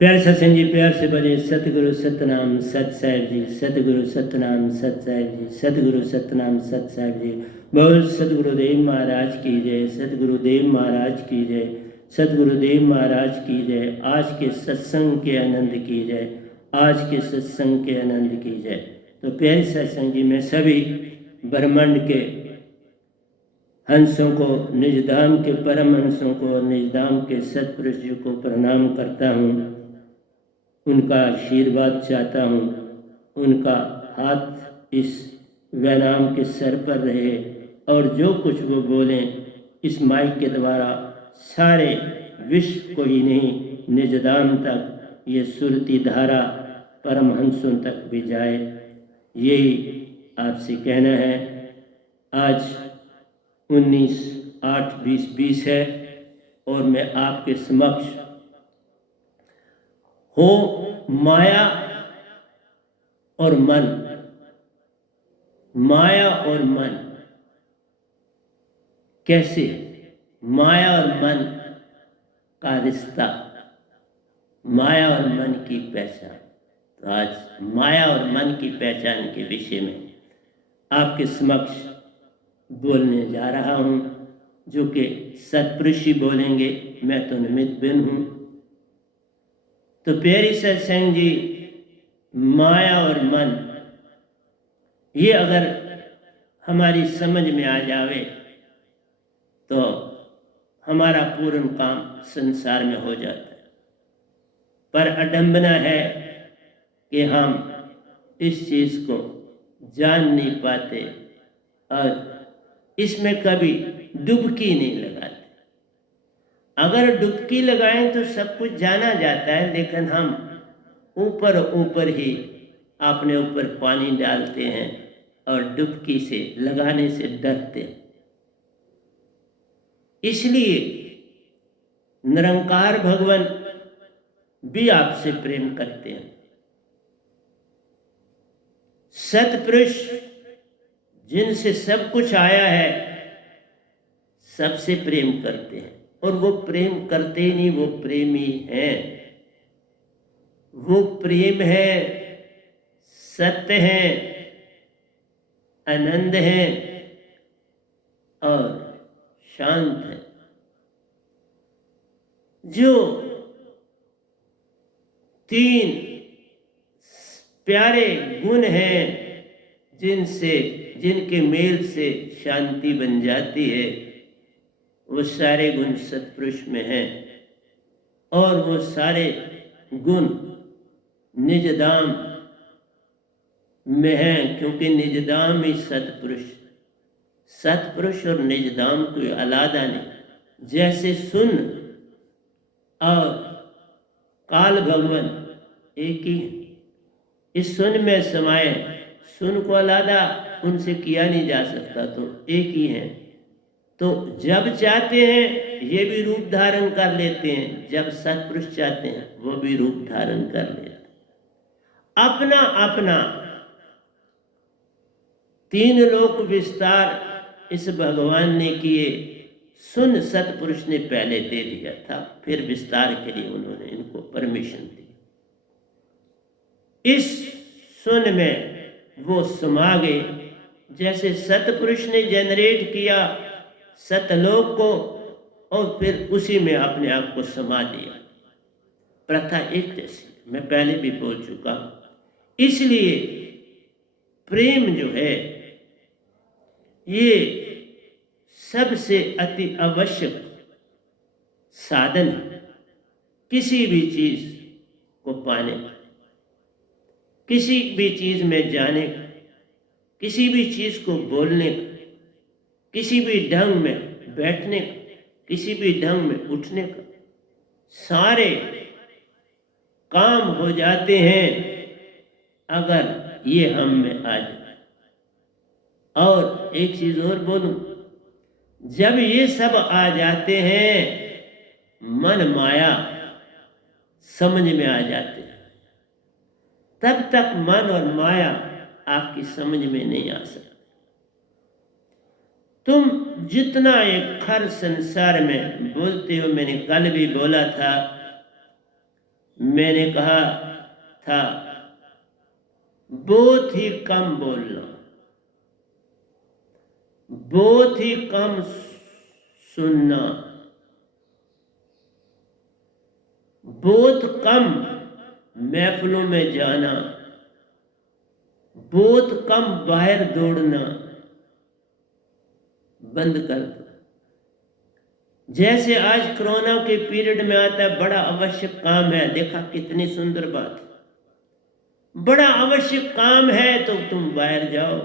प्यारे सत्संग जी, प्यार से बोले सतगुरु सतनाम सत साहिब जी, सतगुरु सतनाम सत साहिब जी, सतगुरु सतनाम सत साहिब जी। बोल सतगुरुदेव महाराज की जय, सतगुरुदेव महाराज की जय, सतगुरुदेव महाराज की जय। आज के सत्संग के आनंद की जय, आज के सत्संग के आनंद की जय। तो प्यारे सत्संग जी, मैं सभी ब्रह्मांड के हंसों को, निजधाम के परम हंसों को और निजधाम के सतपुरुषों को प्रणाम करता हूँ। उनका आशीर्वाद चाहता हूँ, उनका हाथ इस वैनाम के सर पर रहे और जो कुछ वो बोलें इस माइक के द्वारा सारे विश्व को ही नहीं, निजधाम तक ये सुरती धारा परमहंसों तक भी जाए, यही आपसे कहना है। आज 19/8/2020 है और मैं आपके समक्ष हो माया और मन, माया और मन कैसे, माया और मन का रिश्ता, माया और मन की पहचान। तो आज माया और मन की पहचान के विषय में आपके समक्ष बोलने जा रहा हूँ, जो कि सतपुरुष ही बोलेंगे, मैं तो निमित्त बिन हूँ। तो प्यारी सत्संग जी, माया और मन ये अगर हमारी समझ में आ जावे तो हमारा पूर्ण काम संसार में हो जाता है। पर अडंबना है कि हम इस चीज़ को जान नहीं पाते और इसमें कभी डुबकी नहीं लगाते। अगर डुबकी लगाएं तो सब कुछ जाना जाता है, लेकिन हम ऊपर ऊपर ही अपने ऊपर पानी डालते हैं और डुबकी से लगाने से डरते हैं। इसलिए निरंकार भगवान भी आपसे प्रेम करते हैं। सतपुरुष जिनसे सब कुछ आया है सबसे प्रेम करते हैं, और वो प्रेम करते ही नहीं, वो प्रेमी हैं। वो प्रेम है, सत्य है, आनंद है और शांत है। जो तीन प्यारे गुण हैं जिनके मेल से शांति बन जाती है, वो सारे गुण सतपुरुष में हैं और वो सारे गुण निजधाम में हैं, क्योंकि निजधाम ही सतपुरुष, सतपुरुष और निजधाम कोई अलादा नहीं। जैसे सुन और काल भगवान एक ही है। इस सुन में समाये, सुन को अलादा उनसे किया नहीं जा सकता, तो एक ही है। तो जब चाहते हैं ये भी रूप धारण कर लेते हैं, जब सतपुरुष चाहते हैं वो भी रूप धारण कर लेते हैं। अपना अपना तीन लोक विस्तार इस भगवान ने किए, सुन सतपुरुष ने पहले दे दिया था, फिर विस्तार के लिए उन्होंने इनको परमिशन दी। इस सुन में वो समा गए। जैसे सतपुरुष ने जनरेट किया सतलोक को और फिर उसी में अपने आप को समा दिया। प्रथा एक जैसी, मैं पहले भी बोल चुका हूं। इसलिए प्रेम जो है ये सबसे अति आवश्यक साधन है किसी भी चीज को पाने का, किसी भी चीज में जाने का, किसी भी चीज को बोलने का, किसी भी ढंग में बैठने का, किसी भी ढंग में उठने का, सारे काम हो जाते हैं अगर ये हम में आ जाए। और एक चीज और बोलूं, जब ये सब आ जाते हैं मन माया समझ में आ जाते हैं, तब तक मन और माया आपकी समझ में नहीं आ सकती। तुम जितना एक खर संसार में बोलते हो, मैंने कल भी बोला था, मैंने कहा था बहुत ही कम बोलना, बहुत ही कम सुनना, बहुत कम महफिलों में जाना, बहुत कम बाहर दौड़ना बंद कर दो। जैसे आज कोरोना के पीरियड में आता है, बड़ा आवश्यक काम है, देखा कितनी सुंदर बात, बड़ा आवश्यक काम है तो तुम बाहर जाओ,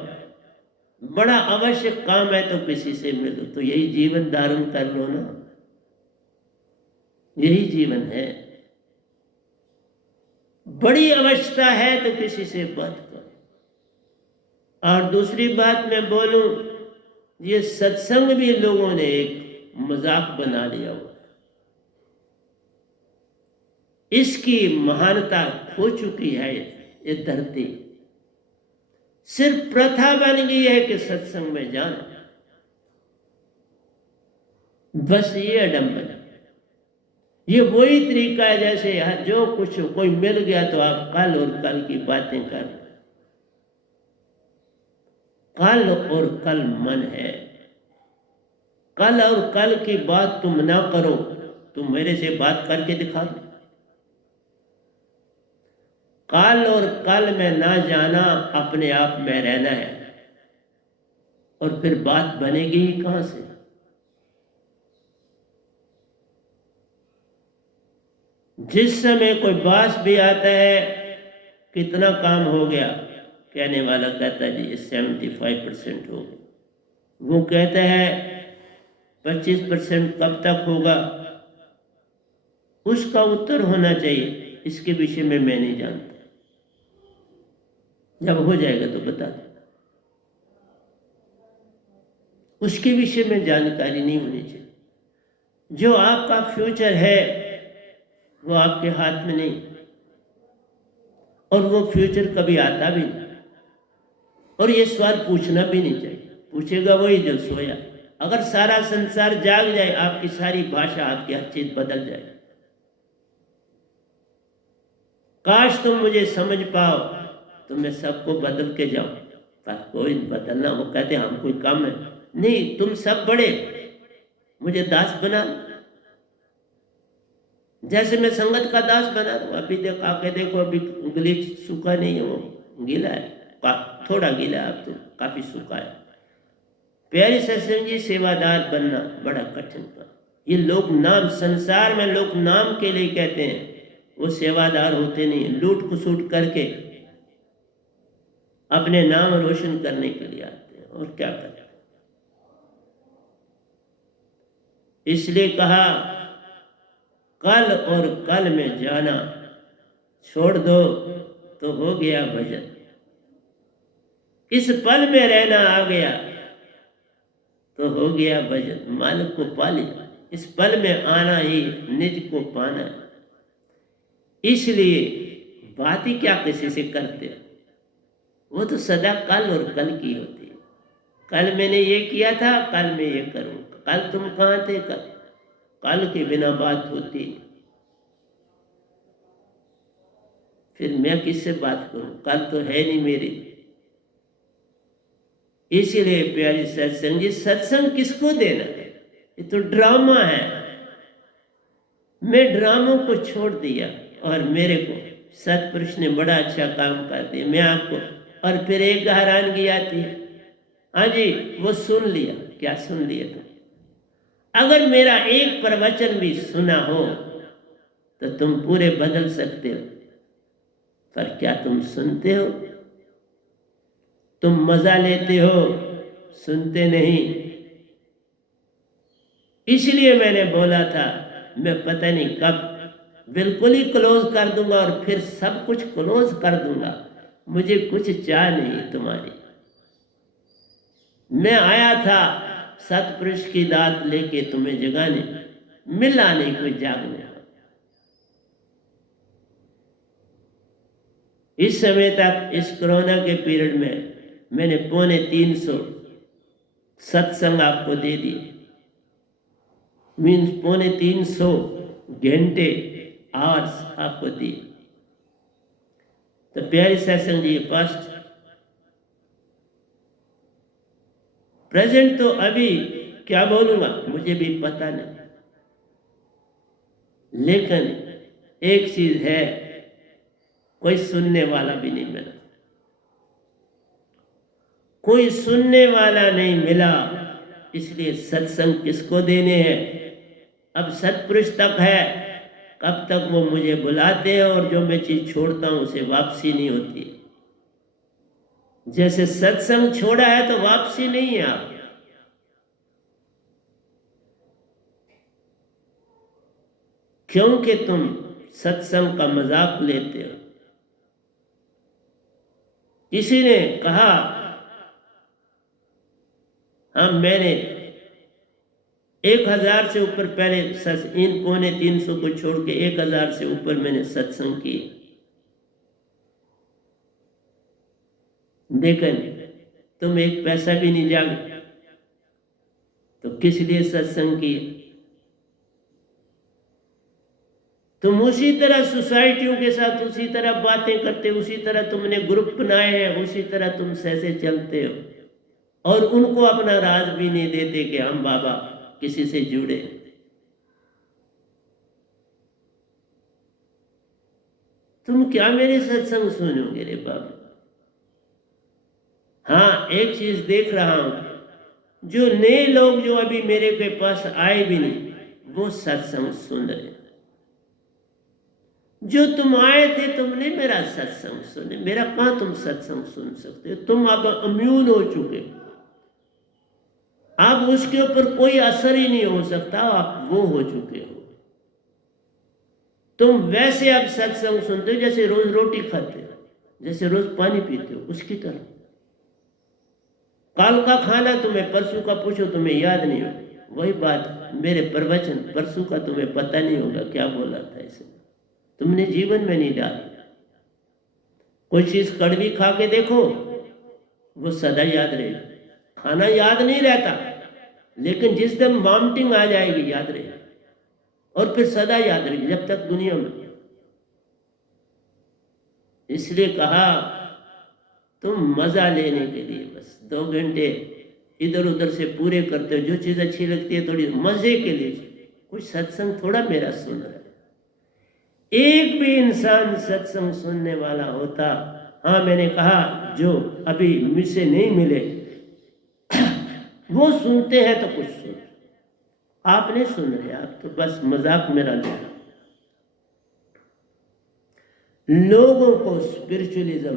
बड़ा आवश्यक काम है तो किसी से मिलो, तो यही जीवन धारण कर लो ना, यही जीवन है। बड़ी आवश्यकता है तो किसी से बात करो। और दूसरी बात मैं बोलूं, ये सत्संग भी लोगों ने एक मजाक बना लिया हुआ, इसकी महानता खो चुकी है। ये धरती सिर्फ प्रथा बन गई है कि सत्संग में जाना, बस ये अडम्बन, ये वही तरीका है जैसे जो कुछ कोई मिल गया तो आप कल और कल की बातें कर, कल और कल मन है, कल और कल की बात तुम ना करो, तुम मेरे से बात करके दिखा दो। कल और कल में ना जाना, अपने आप में रहना है, और फिर बात बनेगी ही कहां से। जिस समय कोई बास भी आता है, कितना काम हो गया, कहने वाला कहता है जी 75% हो गया, वो कहता है 25% कब तक होगा, उसका उत्तर होना चाहिए इसके विषय में मैं नहीं जानता, जब हो जाएगा तो बता दो। उसके विषय में जानकारी नहीं होनी चाहिए। जो आपका फ्यूचर है वो आपके हाथ में नहीं, और वो फ्यूचर कभी आता भी नहीं, और ये सवाल पूछना भी नहीं चाहिए। पूछेगा वही जो सोया। अगर सारा संसार जाग जाए, आपकी सारी भाषा, आपकी हर चीज बदल जाए। काश तुम मुझे समझ पाओ तो मैं सबको बदल के जाऊं, पर कोई बदलना, वो कहते हम कोई कम है, नहीं, तुम सब बड़े, मुझे दास बना। जैसे मैं संगत का दास बना दूं, अभी देखो आके देखो, अभी गली सूखा नहीं है, वो गीला है, थोड़ा गीला है, अब तो काफी सूखा है। प्यारे सत्संग जी, सेवादार बनना बड़ा कठिन काम। ये लोग नाम, संसार में लोग नाम के लिए कहते हैं, वो सेवादार होते नहीं, लूट खसूट करके अपने नाम रोशन करने के लिए आते हैं, और क्या करते हैं। इसलिए कहा कल और कल में जाना छोड़ दो तो हो गया भजन, इस पल में रहना आ गया तो हो गया भजन। मालिक को पा लिया, इस पल में आना ही निज को पाना है। इसलिए बात ही क्या किसी से करते हो, वो तो सदा कल और कल की होती है। कल मैंने ये किया था, कल मैं ये करूँगा। कल तुम कहाँ थे, कल के बिना बात होती, फिर मैं किससे बात करूं, कल तो है नहीं मेरी। इसीलिए प्यारी सत्संग जी, सत्संग किसको देना है, ये तो ड्रामा है। मैं ड्रामों को छोड़ दिया, और मेरे को सतपुरुष ने बड़ा अच्छा काम कर दिया। मैं आपको, और फिर एक हैरानगी आती है, हाँ जी वो सुन लिया, क्या सुन लिया तुम? अगर मेरा एक प्रवचन भी सुना हो तो तुम पूरे बदल सकते हो, पर क्या तुम सुनते हो? तुम मजा लेते हो, सुनते नहीं। इसलिए मैंने बोला था, मैं पता नहीं कब बिल्कुल ही क्लोज कर दूंगा, और फिर सब कुछ क्लोज कर दूंगा। मुझे कुछ चाह नहीं तुम्हारी। मैं आया था सतपुरुष की दात लेके तुम्हें जगाने, मिला नहीं कोई जागने। इस समय तक, इस कोरोना के पीरियड में, मैंने 350 सत्संग आपको दे दिए, मीन्स 350 घंटे आवर्स आपको दिए। तो प्यारे सत्संग जी, पास्ट प्रेजेंट तो अभी क्या बोलूंगा मुझे भी पता नहीं, लेकिन एक चीज है, कोई सुनने वाला भी नहीं मिला, कोई सुनने वाला नहीं मिला। इसलिए सत्संग किसको देने हैं? अब सत्पुरुष तक है, कब तक वो मुझे बुलाते हैं और जो मैं चीज छोड़ता हूं उसे वापसी नहीं होती। जैसे सत्संग छोड़ा है तो वापसी नहीं है। आप क्योंकि तुम सत्संग का मजाक लेते हो। किसी ने कहा, मैंने 1000 से ऊपर पहले इन 250 को छोड़ के 1000 से ऊपर मैंने सत्संग किए, लेकिन तुम एक पैसा भी नहीं जागे, तो किस लिए सत्संग किए? तुम उसी तरह सोसाइटियों के साथ उसी तरह बातें करते, उसी तरह तुमने ग्रुप बनाए हैं, उसी तरह तुम सहसे चलते हो और उनको अपना राज भी नहीं देते कि हम बाबा किसी से जुड़े। तुम क्या मेरे सत्संग सुनोगे रे बाबा? हाँ, एक चीज देख रहा हूं, जो नए लोग जो अभी मेरे के पास आए भी नहीं, वो सत्संग सुन रहे। जो तुम आए थे तुमने मेरा सत्संग सुने, मेरा कहां तुम सत्संग सुन सकते हो? तुम अब इम्यून हो चुके, अब उसके ऊपर कोई असर ही नहीं हो सकता, आप वो हो चुके हो। तुम वैसे अब सत्संग सुनते हो जैसे रोज रोटी खाते हो, जैसे रोज पानी पीते हो, उसकी तरह। कल का खाना तुम्हें परसों का पूछो तुम्हें याद नहीं होगा, वही बात मेरे प्रवचन परसों का तुम्हें पता नहीं होगा क्या बोला था, इसे तुमने जीवन में नहीं डाला। कोई चीज कड़वी खा के देखो, वो सदा याद रहेगी। खाना याद नहीं रहता, लेकिन जिस दिन वॉमिटिंग आ जाएगी याद रहेगी, और फिर सदा याद रहेगी जब तक दुनिया में। इसलिए कहा, तुम मजा लेने के लिए बस 2 घंटे इधर उधर से पूरे करते हो, जो चीज अच्छी लगती है थोड़ी मजे के लिए। कोई सत्संग थोड़ा मेरा सुन रहा है। एक भी इंसान सत्संग सुनने वाला होता, हाँ मैंने कहा जो अभी मुझसे नहीं मिले वो सुनते हैं तो कुछ सुन, आप नहीं सुन रहे, आप तो बस मजाक मेरा ले रहे। लोगों को स्पिरिचुअलिज्म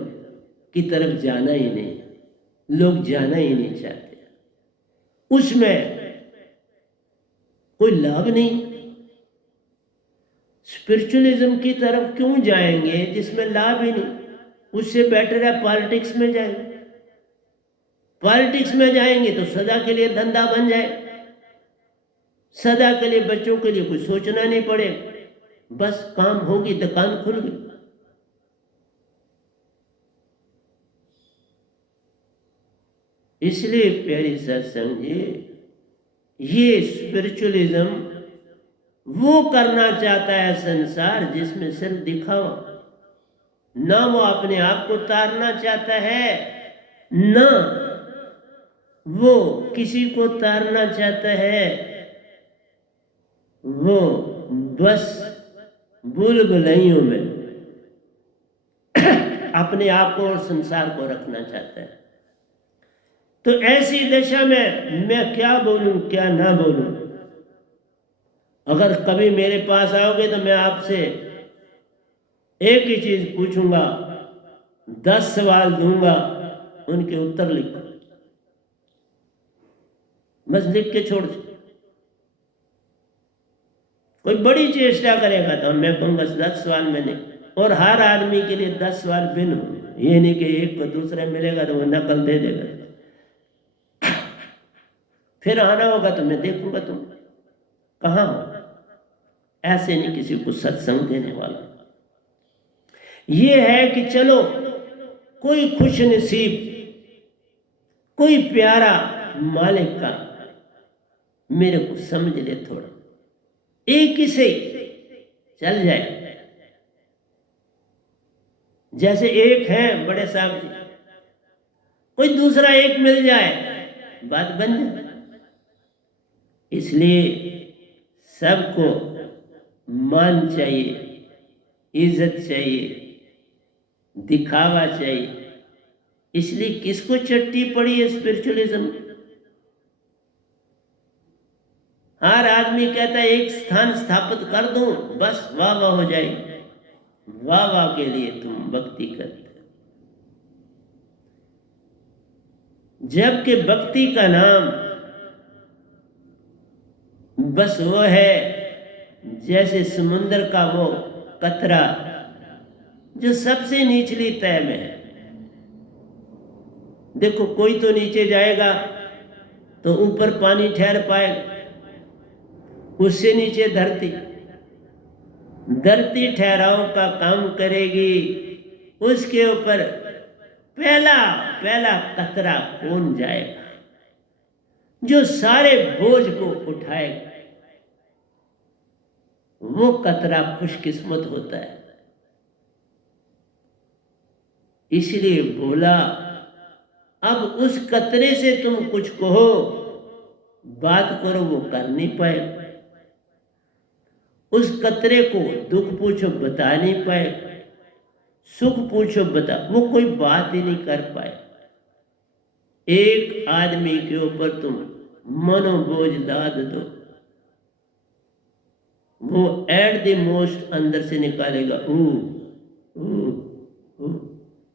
की तरफ जाना ही नहीं, लोग जाना ही नहीं चाहते, उसमें कोई लाभ नहीं। स्पिरिचुअलिज्म की तरफ क्यों जाएंगे जिसमें लाभ ही नहीं? उससे बेटर है पॉलिटिक्स में जाएंगे। पॉलिटिक्स में जाएंगे तो सदा के लिए धंधा बन जाए, सदा के लिए बच्चों के लिए कुछ सोचना नहीं पड़े, बस काम होगी, दुकान खुल गई। इसलिए प्यारी सत्संग जी, ये स्पिरिचुअलिज्म वो करना चाहता है संसार जिसमें सिर्फ दिखावा, ना वो अपने आप को तारना चाहता है, ना वो किसी को तारना चाहता है। वो बस भूल-भुलैयों में अपने आप को और संसार को रखना चाहता है। तो ऐसी दशा में मैं क्या बोलूं क्या ना बोलूं? अगर कभी मेरे पास आओगे तो मैं आपसे एक ही चीज पूछूंगा, 10 सवाल दूंगा, उनके उत्तर लिखो, बस लिख के छोड़ दो। कोई बड़ी चेष्टा करेगा तो मैं कहूंगा 10 सवाल मैंने, और हर आदमी के लिए 10 सवाल भिन्न होंगे, ये नहीं कि एक को दूसरा मिलेगा तो वो नकल दे देगा। फिर आना होगा तो मैं देखूंगा तुम कहाँ हो। ऐसे नहीं किसी को सत्संग देने वाला। ये है कि चलो कोई खुश नसीब, कोई प्यारा मालिक का मेरे को समझ ले, थोड़ा एक ही से चल जाए, जैसे एक है बड़े साहब जी, कोई दूसरा एक मिल जाए, बात बन जाए। इसलिए सबको मान चाहिए, इज्जत चाहिए, दिखावा चाहिए। इसलिए किसको चट्टी पड़ी है स्पिरिचुअलिज्म? हर आदमी कहता है एक स्थान स्थापित कर दूं, बस वाह वाह हो जाएगी। वाह वाह के लिए तुम भक्ति करते हो, जबकि भक्ति का नाम बस वो है जैसे समुद्र का वो कतरा जो सबसे निचली तह में है। देखो कोई तो नीचे जाएगा तो ऊपर पानी ठहर पाएगा, उससे नीचे धरती, धरती ठहराव का काम करेगी, उसके ऊपर पहला पहला कतरा कौन जाएगा जो सारे बोझ को उठाएगा, वो कतरा खुशकिस्मत होता है। इसलिए बोला अब उस कतरे से तुम कुछ कहो, बात करो, वो कर नहीं पाए। उस कतरे को दुख पूछो बता नहीं पाए, सुख पूछो बता, वो कोई बात ही नहीं कर पाए। एक आदमी के ऊपर तुम मनोबोझ लाद दो, वो एट द मोस्ट अंदर से निकालेगा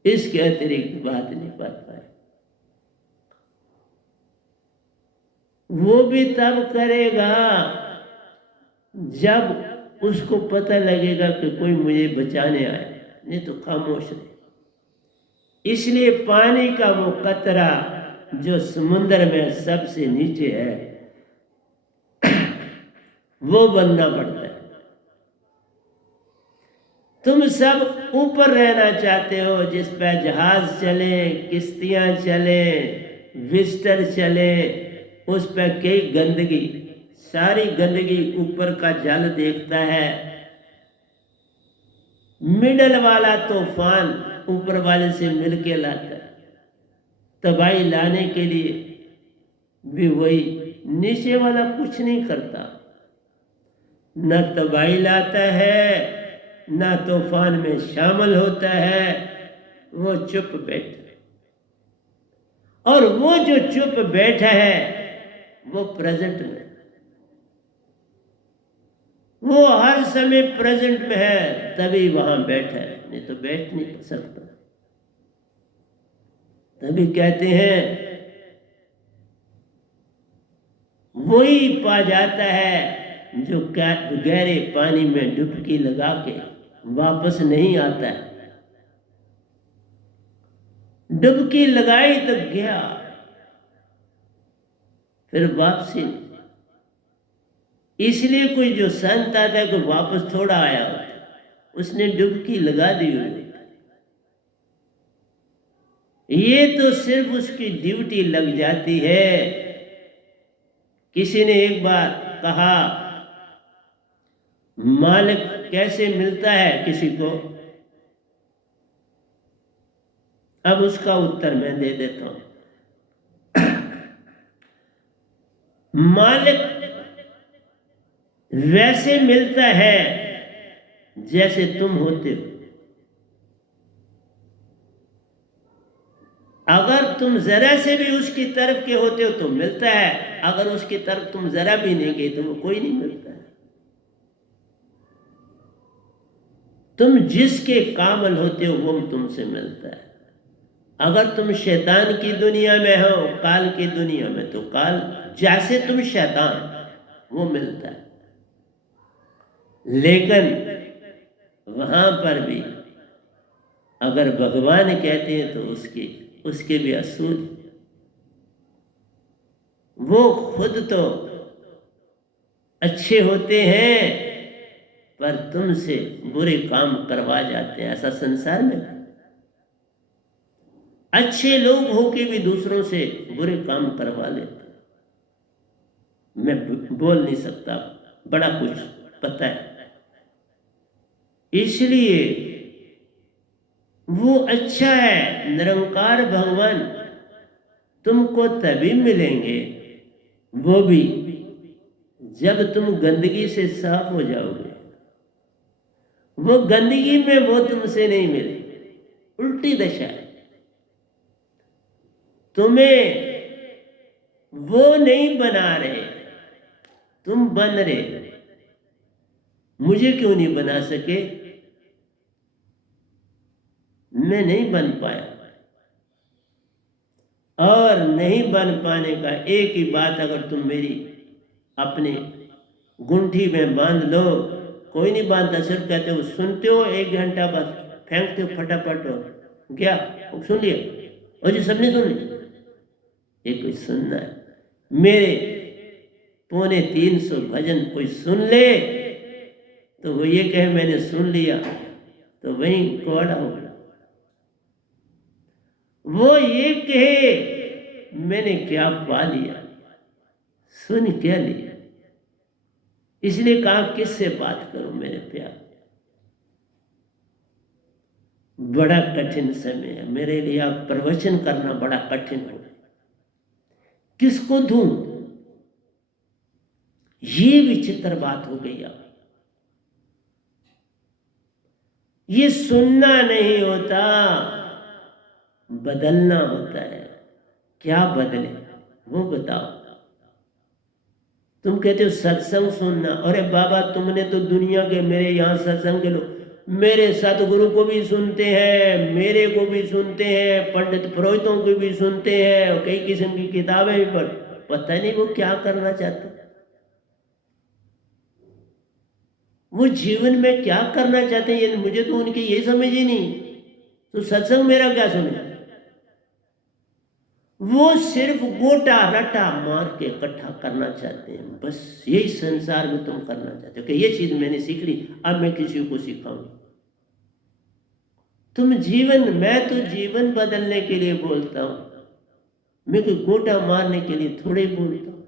इसके अतिरिक्त बात नहीं कर पाए। वो भी तब करेगा जब उसको पता लगेगा कि कोई मुझे बचाने आए, नहीं तो खामोश रहे। इसलिए पानी का वो कतरा जो समुद्र में सबसे नीचे है, वो बनना पड़ता है। तुम सब ऊपर रहना चाहते हो, जिस पे जहाज चले, किश्तियां चले, विस्टर चले, उस पे कई गंदगी, सारी गंदगी ऊपर का जल देखता है। मिडल वाला तूफान ऊपर वाले से मिलके लाता है। तबाही लाने के लिए भी वही, नीचे वाला कुछ नहीं करता, न तबाही लाता है न तूफान में शामिल होता है, वो चुप बैठा है। और वो जो चुप बैठा है वो प्रेजेंट में, वो हर समय प्रेजेंट में है, तभी वहां बैठा है, नहीं तो बैठ नहीं सकता। तभी कहते हैं वही पा जाता है जो गहरे पानी में डुबकी लगा के वापस नहीं आता है। डुबकी लगाई तो गया, फिर वापसी नहीं। इसलिए कोई जो संत आता है कोई वापस थोड़ा आया होता, उसने डुबकी लगा दी हुई। ये तो सिर्फ उसकी ड्यूटी लग जाती है। किसी ने एक बार कहा मालिक कैसे मिलता है किसी को, अब उसका उत्तर मैं दे देता हूं। मालिक वैसे मिलता है जैसे तुम होते हो। अगर तुम जरा से भी उसकी तरफ के होते हो तो मिलता है, अगर उसकी तरफ तुम जरा भी नहीं गए तो वो कोई नहीं मिलता है। तुम जिसके कामल होते हो वो तुमसे मिलता है। अगर तुम शैतान की दुनिया में हो, काल की दुनिया में, तो काल जैसे तुम शैतान, वो मिलता है। लेकिन वहां पर भी अगर भगवान कहते हैं तो उसके भी असूल, वो खुद तो अच्छे होते हैं पर तुमसे बुरे काम करवा जाते हैं। ऐसा संसार में अच्छे लोग होके भी दूसरों से बुरे काम करवा लेते। मैं बोल नहीं सकता, बड़ा कुछ पता है। इसलिए वो अच्छा है। निरंकार भगवान तुमको तभी मिलेंगे, वो भी जब तुम गंदगी से साफ हो जाओगे। वो गंदगी में वो तुमसे नहीं मिले, उल्टी दशा है। तुम्हें वो नहीं बना रहे, तुम बन रहे। मुझे क्यों नहीं बना सके? मैं नहीं बन पाया। और नहीं बन पाने का एक ही बात, अगर तुम मेरी अपने गुंठी में बांध लो, कोई नहीं बांधता, सिर्फ कहते हो सुनते हो 1 घंटा, बस फेंकते हो फटाफट हो गया, सुन लिया और जी सबने सुन लिया। ये कोई सुनना है? मेरे 350 भजन कोई सुन ले तो वो ये कहे मैंने सुन लिया, तो वही कोड़ा हो गया। वो ये कहे मैंने क्या पा लिया, सुन क्या लिया। इसलिए कहा किससे बात करूं मेरे प्यार। बड़ा कठिन समय है मेरे लिए, अब प्रवचन करना बड़ा कठिन हो। किसको दूं? ये विचित्र बात हो गई। अब ये सुनना नहीं होता, बदलना होता है। क्या बदले वो बताओ। तुम कहते हो सत्संग सुनना, अरे बाबा तुमने तो दुनिया के, मेरे यहाँ सत्संग के लोग मेरे सतगुरु को भी सुनते हैं, मेरे को भी सुनते हैं, पंडित पुरोहितों को भी सुनते हैं, और कई किस्म की किताबें भी पढ़, पता नहीं वो क्या करना चाहते, वो जीवन में क्या करना चाहते हैं। मुझे तो उनकी ये समझ ही नहीं। तो सत्संग मेरा क्या सुने? वो सिर्फ गोटा रटा मार के इकट्ठा करना चाहते हैं, बस यही संसार में तुम करना चाहते हो कि ये चीज मैंने सीख ली, अब मैं किसी को सिखाऊं। तुम जीवन, मैं तो जीवन बदलने के लिए बोलता हूं, मैं कोई गोटा मारने के लिए थोड़े बोलता हूं।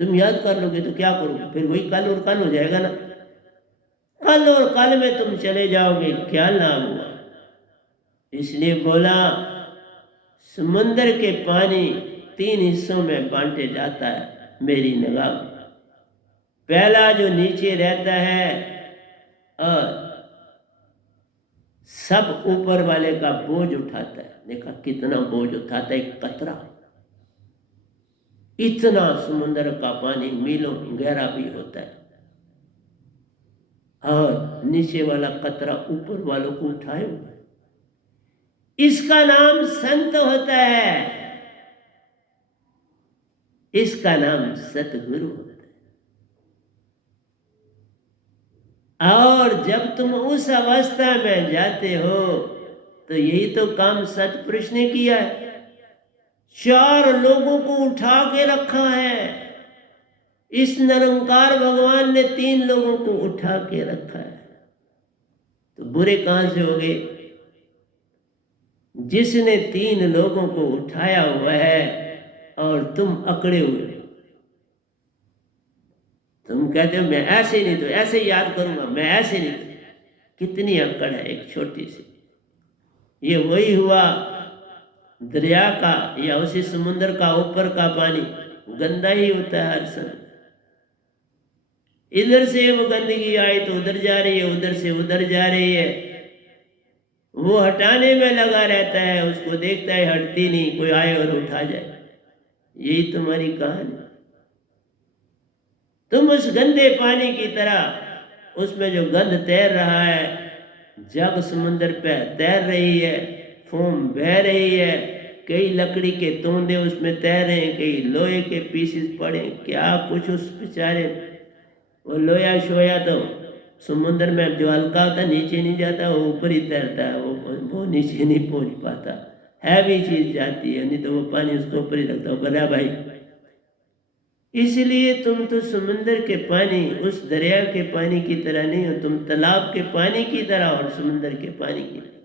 तुम याद कर लोगे तो क्या करोगे? फिर वही कल और कल हो जाएगा ना। कल और कल में तुम चले जाओगे, क्या लाभ हुआ? इसलिए बोला समुद्र के पानी 3 हिस्सों में बांटे जाता है मेरी निगाह में। पहला जो नीचे रहता है और सब ऊपर वाले का बोझ उठाता है। देखा कितना बोझ उठाता है एक कतरा। इतना समुद्र का पानी मीलों गहरा भी होता है, और नीचे वाला कतरा ऊपर वालों को उठाए हुआ है। इसका नाम संत होता है, इसका नाम सतगुरु होता है। और जब तुम उस अवस्था में जाते हो तो यही तो काम सतपुरुष ने किया है। 4 लोगों को उठा के रखा है। इस निरंकार भगवान ने 3 लोगों को उठा के रखा है। तो बुरे कहां से हो गए? जिसने 3 लोगों को उठाया हुआ है और तुम अकड़े हुए। तुम कहते हो मैं ऐसे नहीं तो ऐसे याद करूंगा, मैं ऐसे नहीं। कितनी अकड़ है एक छोटी सी। ये वही हुआ दरिया का या उसी समुद्र का ऊपर का पानी गंदा ही होता है हर समय। इधर से वो गंदगी आई तो उधर जा रही है, उधर से उधर जा रही है। वो हटाने में लगा रहता है, उसको देखता है हटती नहीं, कोई आए और उठा जाए। यही तुम्हारी कहानी। तुम उस गंदे पानी की तरह, उसमें जो गंद तैर रहा है, जग समुद्र पे तैर रही है, फोम बह रही है, कई लकड़ी के तोंदे उसमें तैर रहे हैं, कई लोहे के पीसेस पड़े, क्या कुछ उस बेचारे। वो लोया शोया तो समुद्र में जो हल्का होता है नीचे नहीं जाता, वो ऊपर ही तैरता है, वो नीचे नहीं पहुंच पाता है। भी चीज जाती है, नहीं तो वो पानी उसको ऊपर ही रखता है भाई। इसलिए तुम तो समुद्र के पानी, उस दरिया के पानी की तरह नहीं हो, तुम तालाब के पानी की तरह और समुद्र के पानी की तरह।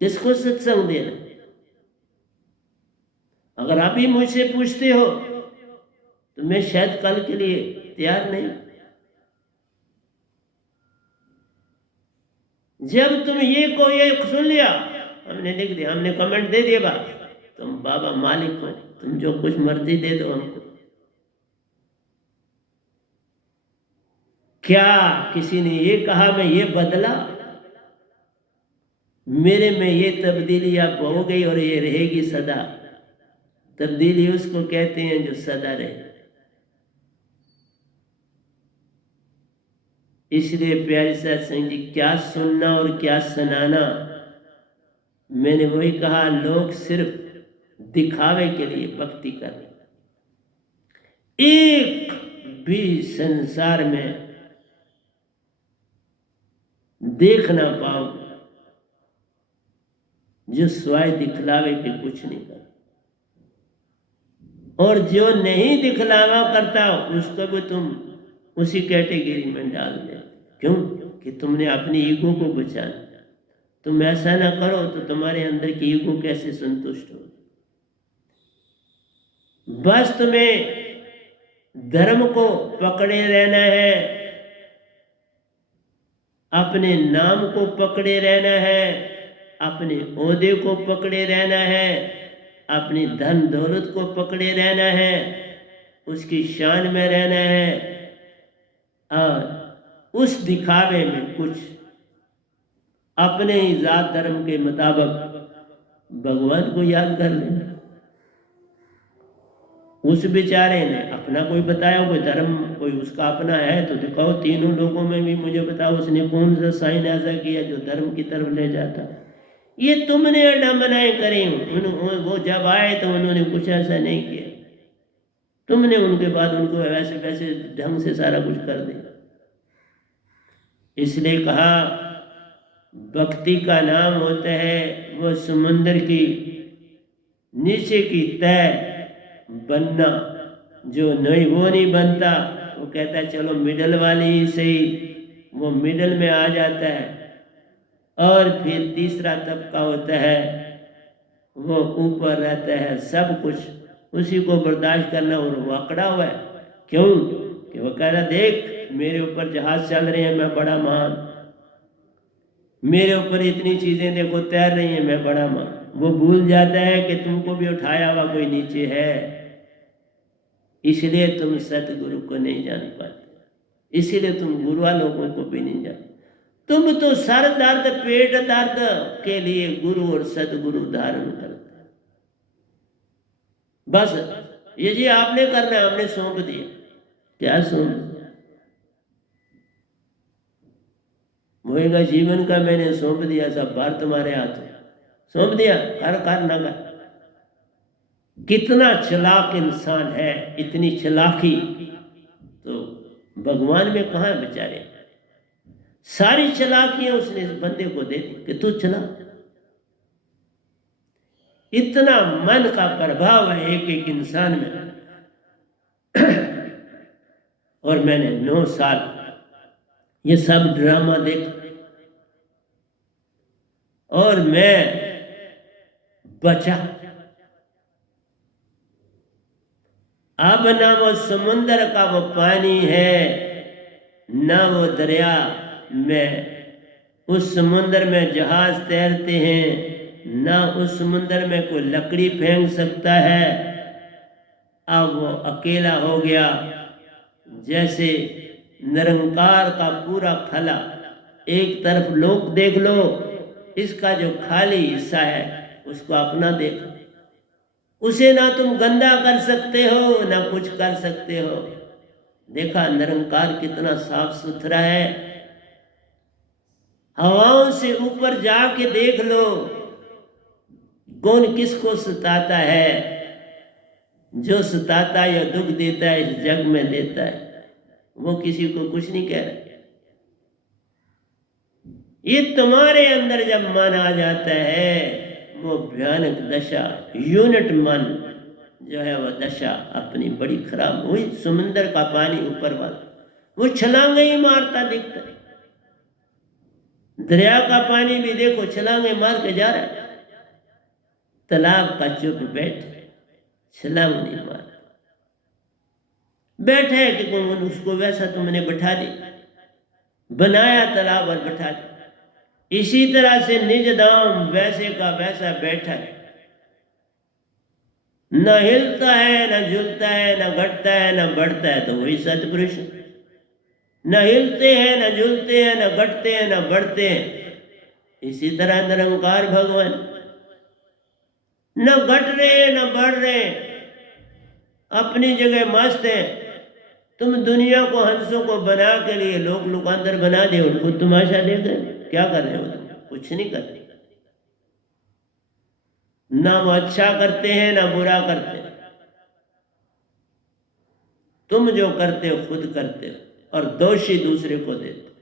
जिसको सत्संग देना, अगर आप ही मुझसे पूछते हो तो मैं शायद कल के लिए तैयार नहीं। जब तुम ये को ये सुन लिया, हमने लिख दिया, हमने कमेंट दे दिया, बा तुम बाबा मालिक हो, तुम जो कुछ मर्जी दे दो हमको। क्या किसी ने ये कहा मैं ये बदला, मेरे में ये तब्दीली अब हो गई और ये रहेगी सदा। तब्दीली उसको कहते हैं जो सदा रहे। इसलिए प्यारे सत्संग जी, क्या सुनना और क्या सुनाना, मैंने वही कहा, लोग सिर्फ दिखावे के लिए भक्ति कर रहे, एक भी संसार में देख ना पाओ जो स्वाय दिखलावे के कुछ नहीं कर, और जो नहीं दिखलावा करता उसको भी तुम उसी कैटेगरी में डाल दे। क्यों? कि तुमने अपनी ईगो को बचाना। तुम ऐसा ना करो तो तुम्हारे अंदर की ईगो कैसे संतुष्ट हो। बस तुम्हें धर्म को पकड़े रहना है, अपने नाम को पकड़े रहना है, अपने ओहदे को पकड़े रहना है, अपनी धन दौलत को पकड़े रहना है, उसकी शान में रहना है, और उस दिखावे में कुछ अपने ही जात धर्म के मुताबिक भगवान को याद कर लेना। उस बेचारे ने अपना कोई बताया, कोई धर्म कोई उसका अपना है तो दिखाओ, तीनों लोगों में भी मुझे बताओ उसने कौन सा साइन ऐसा किया जो धर्म की तरफ ले जाता। ये तुमने अडम्बनाएं करी, वो जब आए तो उन्होंने कुछ ऐसा नहीं किया, तुमने उनके बाद उनको वैसे वैसे ढंग से सारा कुछ कर दिया। इसलिए कहा भक्ति का नाम होता है वो समुद्र की नीचे की तय बनना, जो नहीं वो नहीं बनता, वो कहता है चलो मिडल वाली ही सही, वो मिडल में आ जाता है। और फिर तीसरा तबका होता है वो ऊपर रहता है, सब कुछ उसी को बर्दाश्त करना, और वो अकड़ा हुआ है। क्यों? कि वो कह रहा देख मेरे ऊपर जहाज चल रहे हैं, मैं बड़ा महान, मेरे ऊपर इतनी चीजें देखो तैर रही हैं, मैं बड़ा महान। वो भूल जाता है कि तुमको भी उठाया हुआ कोई नीचे है, इसलिए तुम सतगुरु को नहीं जान पाते, इसीलिए तुम गुरु लोगों को भी नहीं जानते। तुम तो सर दर्द पेट दर्द के लिए गुरु और सतगुरु धारण करते। बस ये जी आपने करना है, हमने सौंप दिया। क्या सौंप दिया? होएगा जीवन का मैंने सौंप दिया, सब भार तुम्हारे हाथ में सौंप दिया, कर ना कर। कितना चालाक इंसान है, इतनी चालाकी तो भगवान में कहाँ है बेचारे। सारी चालाकियां उसने इस बंदे को दे दी कि तू चला। इतना मन का प्रभाव है एक एक इंसान में। और मैंने 9 साल ये सब ड्रामा देखा, और मैं बचा। अब ना वो समुंदर का वो पानी है, ना वो दरिया में उस समुंदर में जहाज तैरते हैं, ना उस समुंदर में कोई लकड़ी फेंक सकता है। अब वो अकेला हो गया, जैसे निरंकार का पूरा खला। एक तरफ लोग देख लो, इसका जो खाली हिस्सा है उसको अपना देखो। उसे ना तुम गंदा कर सकते हो ना कुछ कर सकते हो। देखा निरंकार कितना साफ सुथरा है। हवाओं से ऊपर जाके देख लो, कौन किसको सताता है। जो सताता या दुख देता है इस जग में देता है, वो किसी को कुछ नहीं कह रहा। ये तुम्हारे अंदर जब मन आ जाता है, वो भयानक दशा, यूनिट मन जो है वो दशा अपनी बड़ी खराब हुई। समुंदर का पानी ऊपर वाला वो छलांगे ही मारता दिखता है। दरिया का पानी भी देखो छलांगे मार के जा रहा है। तालाब का चुप बैठ, छलांग नहीं मारता। बैठे कि उसको वैसा तुमने बैठा दिया, बनाया तालाब और बैठा दिया। इसी तरह से निज धाम वैसे का वैसा बैठा है, न हिलता है, न झुलता है, न घटता है, न बढ़ता है, तो वही सतपुरुष। न हिलते हैं, न झुलते हैं, न घटते हैं, न बढ़ते हैं। इसी तरह निरंकार भगवान न घट रहे न बढ़ रहे, अपनी जगह मस्त है। तुम दुनिया को हंसों को बना के लिए लोग लुकांदर बना दे, उनको तमाशा देकर क्या कर रहे हो तुम? कुछ नहीं करते। ना वो अच्छा करते हैं ना बुरा करते हैं। तुम जो करते हो खुद करते हो और दोषी दूसरे को देते हो।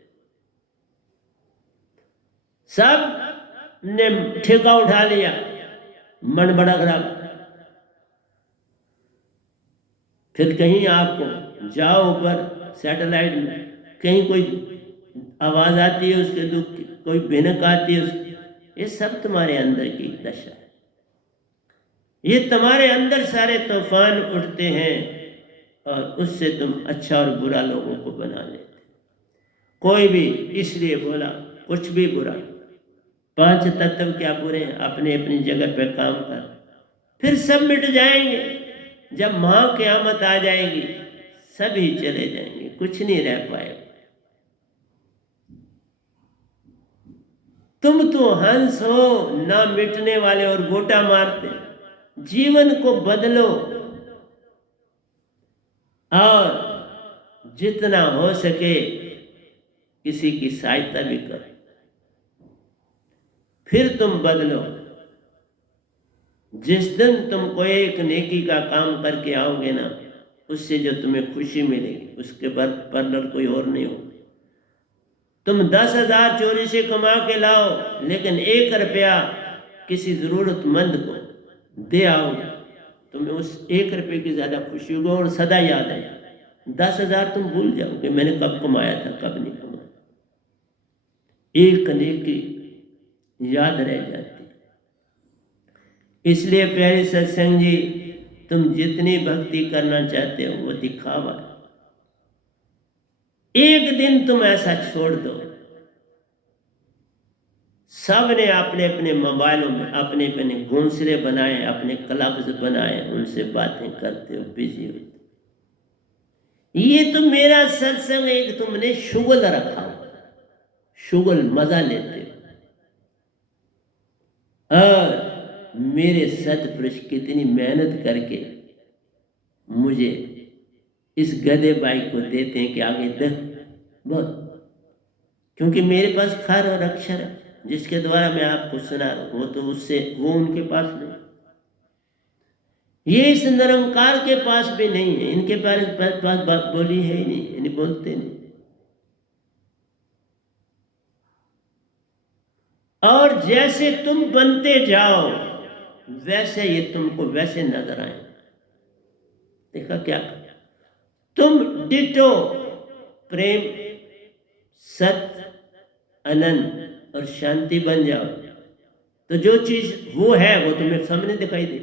सब ने ठेका उठा लिया, मन बड़ा खराब। फिर कहीं आपको जाओ ऊपर सैटेलाइट में, कहीं कोई आवाज आती है उसके दुख की, कोई भिनक आती है उसकी, ये सब तुम्हारे अंदर की दशा है। ये तुम्हारे अंदर सारे तूफान उठते हैं और उससे तुम अच्छा और बुरा लोगों को बना लेते। कोई भी इसलिए बोला कुछ भी बुरा, 5 तत्व क्या बुरे हैं, अपने अपनी जगह पे काम कर, फिर सब मिट जाएंगे। जब महाक़यामत आ जाएगी सभी चले जाएंगे, कुछ नहीं रह पाएगा। तुम तो हंस हो, ना मिटने वाले और गोटा मारते। जीवन को बदलो और जितना हो सके किसी की सहायता भी करो, फिर तुम बदलो। जिस दिन तुम कोई एक नेकी का काम करके आओगे ना, उससे जो तुम्हें खुशी मिलेगी उसके बदल कोई और नहीं हो। तुम 10,000 चोरी से कमा के लाओ, लेकिन 1 रुपया किसी जरूरतमंद को दे आओगे, तुम्हें उस 1 रुपये की ज्यादा खुशी होगी और सदा याद है। 10,000 तुम भूल जाओगे मैंने कब कमाया था कब नहीं कमाया। एक नेकी याद रह जाती। इसलिए प्यारे सत्संग जी, तुम जितनी भक्ति करना चाहते हो वो दिखावा। एक दिन तुम ऐसा छोड़ दो, सब ने अपने अपने मोबाइलों में अपने अपने घोंसले बनाए, अपने क्लब्स बनाए, उनसे बातें करते हो, बिजी हो। ये तो मेरा सत्संग एक तुमने शुगल रखा, शुगल मजा लेते हो। और मेरे सतपुरुष कितनी मेहनत करके मुझे इस गधे बाइक को देते हैं कि आगे देख बहुत, क्योंकि मेरे पास खर और अक्षर है जिसके द्वारा मैं आपको सुना रहा हूं, वो तो उससे वो उनके पास नहीं, ये इस निरंकार के पास भी नहीं है। इनके पास बात बोली है ही नहीं, इन्हें बोलते नहीं। और जैसे तुम बनते जाओ वैसे ये तुमको वैसे नजर आए। देखा क्या, तुम डिटो प्रेम सत्य आनंद और शांति बन जाओ, तो जो चीज वो है वो तुम्हें सामने दिखाई दे।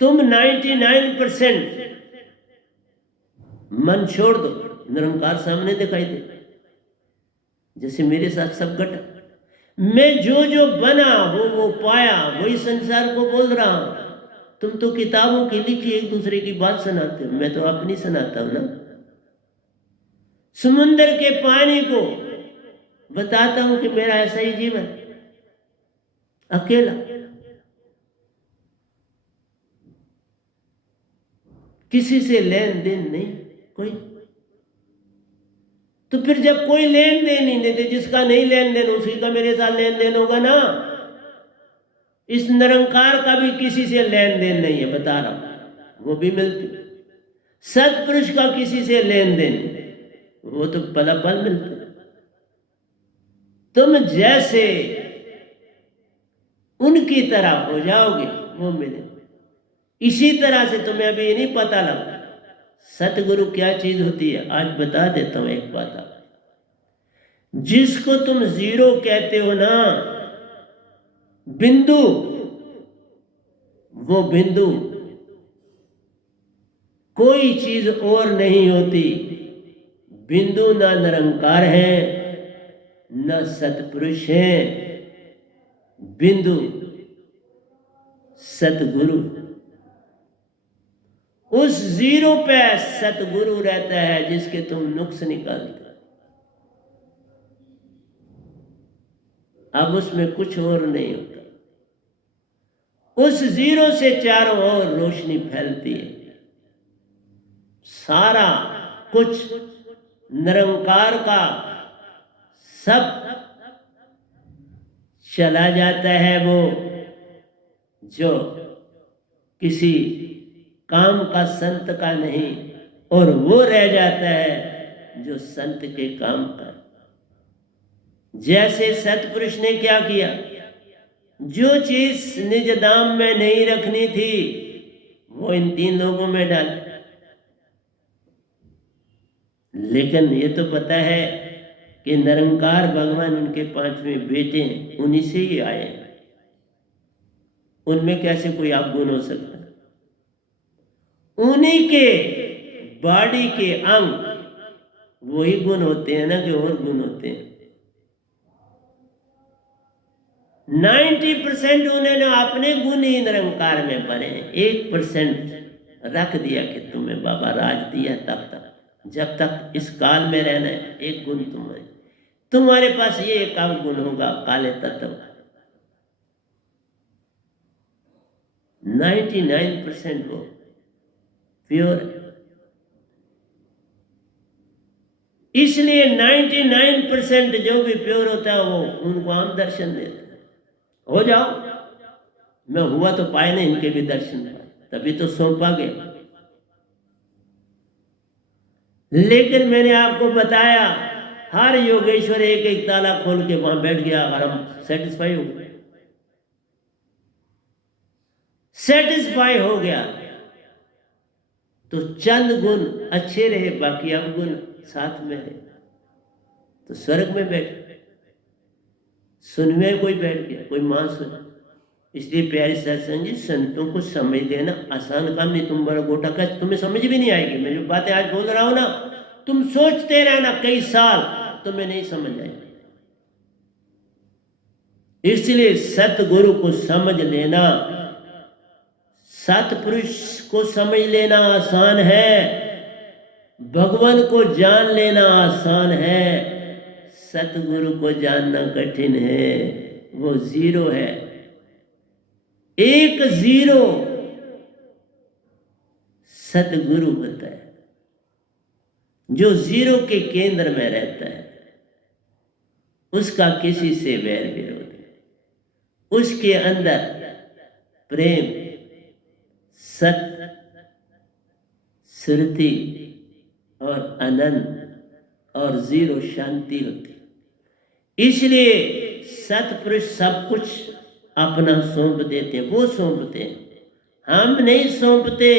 तुम 99% मन छोड़ दो, निरंकार सामने दिखाई दे। जैसे मेरे साथ सब घटा, मैं जो जो बना वो पाया, वही संसार को बोल रहा हूं। तुम तो किताबों की लिखी एक दूसरे की बात सुनाते हो, मैं तो अपनी सुनाता हूं ना। समुद्र के पानी को बताता हूं कि मेरा ऐसा ही जीवन, अकेला, किसी से लेन देन नहीं कोई। तो फिर जब कोई लेन देन ही नहीं, जिसका नहीं लेन देन उसी का मेरे साथ लेन देन होगा ना। इस निरंकार का भी किसी से लेन देन नहीं है, बता रहा हूं, वो भी मिलती। सत्पुरुष का किसी से लेन देन, वो तो पल पल मिलते। तुम जैसे उनकी तरह हो जाओगे वो मिले। इसी तरह से तुम्हें अभी ये नहीं पता लगा सतगुरु क्या चीज होती है। आज बता देता हूं एक बात आप, जिसको तुम जीरो कहते हो ना, बिंदु, वो बिंदु कोई चीज और नहीं होती। बिंदु ना निरंकार है न सतपुरुष हैं, बिंदु सतगुरु। उस जीरो पे सतगुरु रहता है जिसके तुम नुक्स निकालते। अब उसमें कुछ और नहीं होता। उस जीरो से चारों ओर रोशनी फैलती है। सारा कुछ निरंकार का सब चला जाता है, वो जो किसी काम का संत का नहीं, और वो रह जाता है जो संत के काम का। जैसे सतपुरुष ने क्या किया, जो चीज निज दाम में नहीं रखनी थी वो इन तीन लोगों में डाल। लेकिन ये तो पता है कि निरंकार भगवान उनके पांचवें बेटे हैं, उन्हीं से ही आए हैं। उनमें कैसे कोई आप गुण हो सकता है? उन्हीं के बॉडी के अंग वही गुण होते हैं ना, कि और गुण होते हैं। 90% उन्होंने अपने गुण ही निरंकार में भरे हैं। 1% रख दिया कि तुम्हें बाबा राज दिया, तब तक जब तक इस काल में रहना है एक गुण तुम्हारे पास ये एक गुण होगा, काले तत्व। 99% वो प्योर है। इसलिए 99% जो भी प्योर होता है वो उनको हम दर्शन देते हैं। हो जाओ, मैं हुआ तो पाए नहीं, इनके भी दर्शन पाए, तभी तो सौंपा गया। लेकिन मैंने आपको बताया हर योगेश्वर एक एक ताला खोल के वहां बैठ गया और हम सेटिस्फाई हो गए। सेटिस्फाई हो गया तो चंद गुण अच्छे रहे, बाकी अब गुण साथ में रहे तो स्वर्ग में बैठ। सुनवे कोई बैठ गया, कोई मां सुन। इसलिए प्यारे सत्संग जी, संतों को समझ देना आसान काम नहीं। तुम बड़ा गोटा का तुम्हें समझ भी नहीं आएगी। मैं जो बातें आज बोल रहा हूं ना, तुम सोचते रहना कई साल, तुम्हें नहीं समझ आएगी। इसलिए सतगुरु को समझ लेना, सतपुरुष को समझ लेना आसान है, भगवान को जान लेना आसान है, सतगुरु को जानना कठिन है। वो जीरो है, एक जीरो सतगुरु होता है जो जीरो के केंद्र में रहता है। उसका किसी से वैर विरोध नहीं, उसके अंदर प्रेम, सत्य, श्रुति और आनंद और जीरो शांति होती। इसलिए सतपुरुष सब कुछ अपना सौंप देते, वो सौंपते हैं। हम नहीं सौंपते,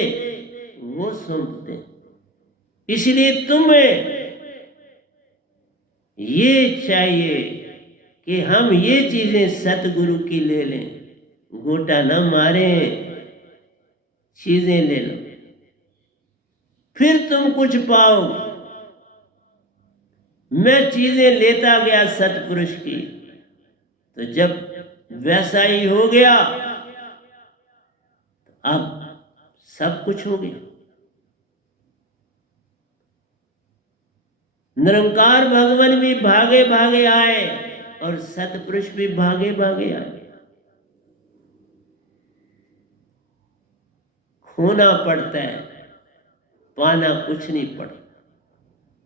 वो सौंपते। इसलिए तुम्हें ये चाहिए कि हम ये चीजें सतगुरु की ले लें, गोटा न मारें, चीजें ले लो, फिर तुम कुछ पाओ। मैं चीजें लेता गया सतपुरुष की, तो जब वैसा ही हो गया तो अब सब कुछ हो गया। निरंकार भगवान भी भागे भागे आए और सतपुरुष भी भागे भागे आए। खोना पड़ता है, पाना कुछ नहीं पड़ता।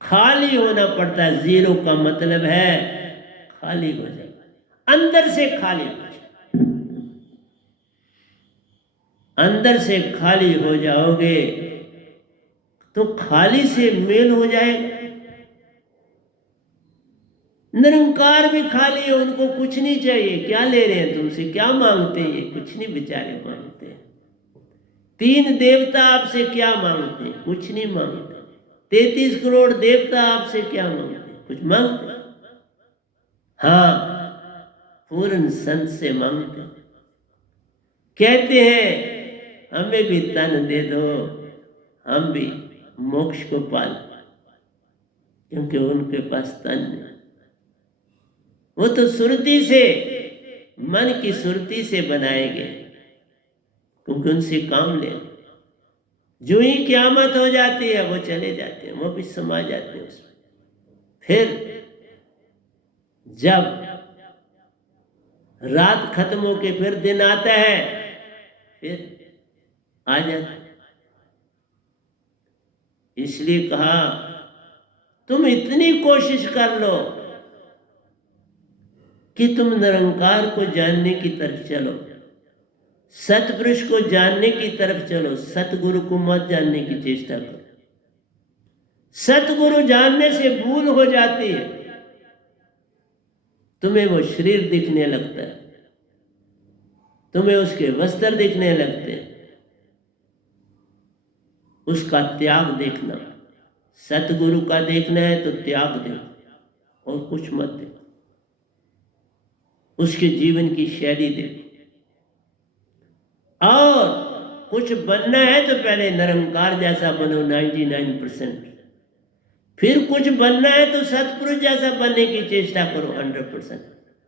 खाली होना पड़ता है। जीरो का मतलब है खाली हो जाए, अंदर से खाली हो जाए। अंदर से खाली हो जाओगे तो खाली से मेल हो जाएगा। निरंकार भी खाली है, उनको कुछ नहीं चाहिए। क्या ले रहे हैं तुमसे, क्या मांगते हैं? ये कुछ नहीं बेचारे मांगते हैं। 3 देवता आपसे क्या मांगते हैं? कुछ नहीं मांगते। 33 करोड़ देवता आपसे क्या मांगते हैं? कुछ मांगते हैं? हाँ, पूर्ण संत से मांगते हैं। कहते हैं हमें भी तन दे दो, हम भी मोक्ष को पाल, क्योंकि उनके पास तन है। वो तो सुरती से, मन की सुरती से बनाए गए, क्योंकि उनसे काम ले। जो ही क़यामत हो जाती है वो चले जाते हैं, वो भी समा जाते हैं उसमें। फिर जब रात खत्म होके फिर दिन आता है, फिर आ जाता है। इसलिए कहा तुम इतनी कोशिश कर लो कि तुम निरंकार को जानने की तरफ चलो, सतपुरुष को जानने की तरफ चलो, सतगुरु को मत जानने की चेष्टा करो। सतगुरु जानने से भूल हो जाती है, तुम्हें वो शरीर दिखने लगता है, तुम्हें उसके वस्त्र दिखने लगते हैं, उसका त्याग देखना। सतगुरु का देखना है तो त्याग देखो और कुछ मत देखो, उसके जीवन की शैली देखो। और कुछ बनना है तो पहले निरंकार जैसा बनो 99%, फिर कुछ बनना है तो सतपुरुष जैसा बनने की चेष्टा करो 100%,